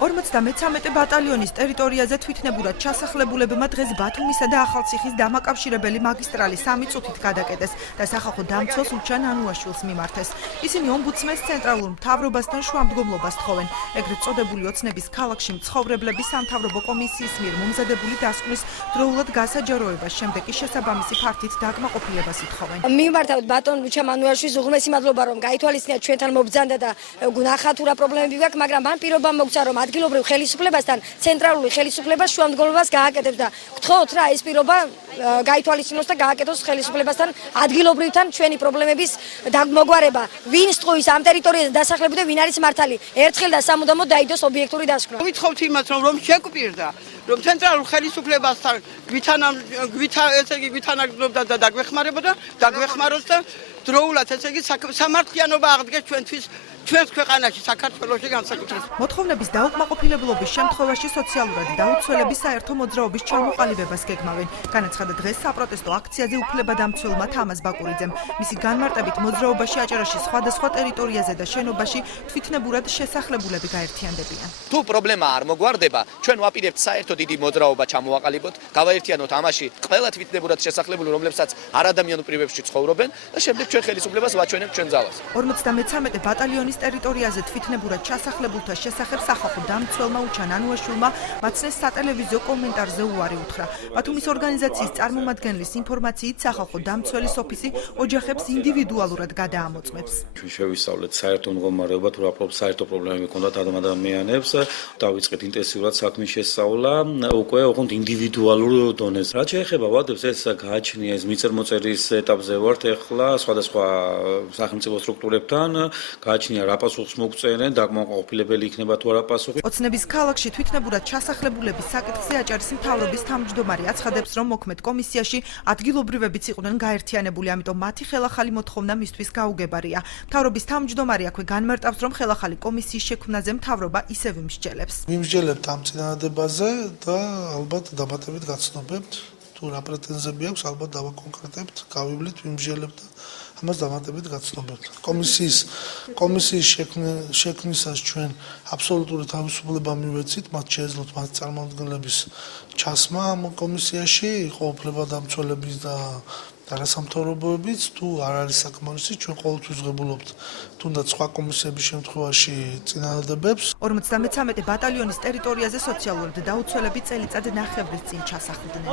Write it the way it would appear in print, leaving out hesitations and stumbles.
53 ბატალიონის ტერიტორიაზე თვითნებურად ჩასახლებულებმა დღეს ბათუმისა და ახალციხის დამაკავშირებელი მაგისტრალი 3 წუთით გადაკეტეს და სახალხო დამცველს უჩან ანუაშვილს მიმართეს. ისინი ომბუდსმენს ცენტრალურ მთავრობასთან შუამდგომლობას თხოვენ. ეგრეთ წოდებული ოცნების ქალაქში მცხოვრებლების სამთავრობო კომისიის მიერ მომზადებული დასკვნის დროულად გასაჯაროებას შემდეგ კი შესაბამისი ფართით დაკმაყოფილებას ითხოვენ. მიმართავთ ბატონ უჩამ ანუაშვილს უღმესი მადლობა რომ გაითვალისწინა ჩვენთან მობრძანდა და ნახა თუ რა პრობლემები გვაქვს, მაგრამ მან პირობა მოგცა რომ ადგილობრივ ხელისუფლებასთან ცენტრალური ხელისუფლებას შუამდგომლობას გააკეთებს და გთხოვთ რა ეს პირობა გაითვალისწინოს და გააკეთოს ხელისუფლებასთან ადგილობრივთან ჩვენი პრობლემების მოგვარება. ვინ სტყუის ამ ტერიტორიაზე დასახლებული და ვინ არის მართალი? ერთხელ და სამუდამოდ დაიდოს ობიექტური დასკვნა. ვითხოვთ იმას რომ შეგვპირდა რომ ცენტრალურ ხელისუფლებასთან გვითანაგდებოდა და დაგვეხმაროს და დროულად ესე იგი სამართლიანობა აღდგეს ჩვენს ქვეყანაში საქართველოში განსაკუთრებით. მოთხოვნების დაუკმაყოფილებლობის შემთხვევაში სოციალურად დაუცველების საერთო მოძრაობის ჩამოყალიბებას გეგმავენ. განაცხადა დღეს საპროტესტო აქციაზე უფლებადამცველმა თამაზ ბაკურიძემ. მისი განმარტებით მოძრაობაში აჭარაში სხვადასხვა ტერიტორიაზე და შენობაში თვითნებურად შესახლებულები გაერთიანდებიან. თუ პრობლემა არ მოგვარდება, ჩვენ ვაპირებთ საერთო დიდი მოძრაობა ჩამოვაყალიბოთ, გავაერთიანოთ ამაში ყველა თვითნებურად შესახლებული, რომლებსაც არადამიანურ პირობებში ცხოვრობენ და შემდეგ ჩვენ ხელისუფლებას ვაჩვენებთ ჩვენ ძალას. 53 ბატალიონის ტერიტორიაზე თვითნებურად ჩასახლებულთა შესახებ სახალხო დამცველმა უჩან ანუაშვილმა მაცნეს სატელევიზიო კომენტარზე უარი უთხრა. ბათუმის ორგანიზაციის წარმომადგენლის ინფორმაციით სახალხო დამცველის ოფისი ოჯახებს ინდივიდუალურად გადაამოწმებს. ჩვენ შევისწავლეთ საერთო მდგომარეობა, თუ რა საერთო პრობლემები ჰქონდათ ადამიანებს, დავიწყეთ ინტენსიურად საქმის შესწავლა, უკვე ოღონდ ინდივიდუალურ დონეზე. რაც შეეხება ვადებს, ეს გააჩნია ეს მიწერ-მოწერის ეტაპზე ვართ ახლა სხვადასხვა სახელმწიფო სტრუქტურებთან, გააჩნია რა პასუხს მოგწერენ, დაკმაყოფილებელი იქნება თუ არა პასუხი. ოცნების ქალაქში თვითნებურად ჩასახლებულების საკითხზე აჭარის მთავრობის თავმჯდომარე აცხადებს, რომ მოქმედ კომისიაში ადგილობრივებიც იყვნენ გაერთიანებული, ამიტომ მათი ხელახალი მოთხოვნა მისთვის გაუგებარია. მთავრობის თავმჯდომარე აქვე განმარტავს, რომ ხელახალი კომისიის შექმნაზე მთავრობა ისევ იმსჯელებს. ვიმსჯელებთ ამ წინადადებაზე და ალბათ დამატებით გაცნობებთ. თუ რა პრეტენზიები აქვს, ალბათ დავაკონკრეტებთ, გავივლით, ვიმსჯელებთ და ამას დამატებით გაცნობებთ. კომისიის შექმნისას ჩვენ აბსოლუტური თავისუფლება მივეცით, მათ შეეძლოთ მათ წარმომადგენლების ჩასმა ამ კომისიაში, იყო უფლებადამცველების და არასამთავრობოებიც, თუ არ არის საკმარისი, ჩვენ ყოველთვის ვღებულობთ თუნდაც სხვა კომისიების შემთხვევაში წინადადებებს. 53 ბატალიონის ტერიტორიაზე სოციალურად დაუცველები წელიწად ნახევრის წინ ჩასახლდნენ.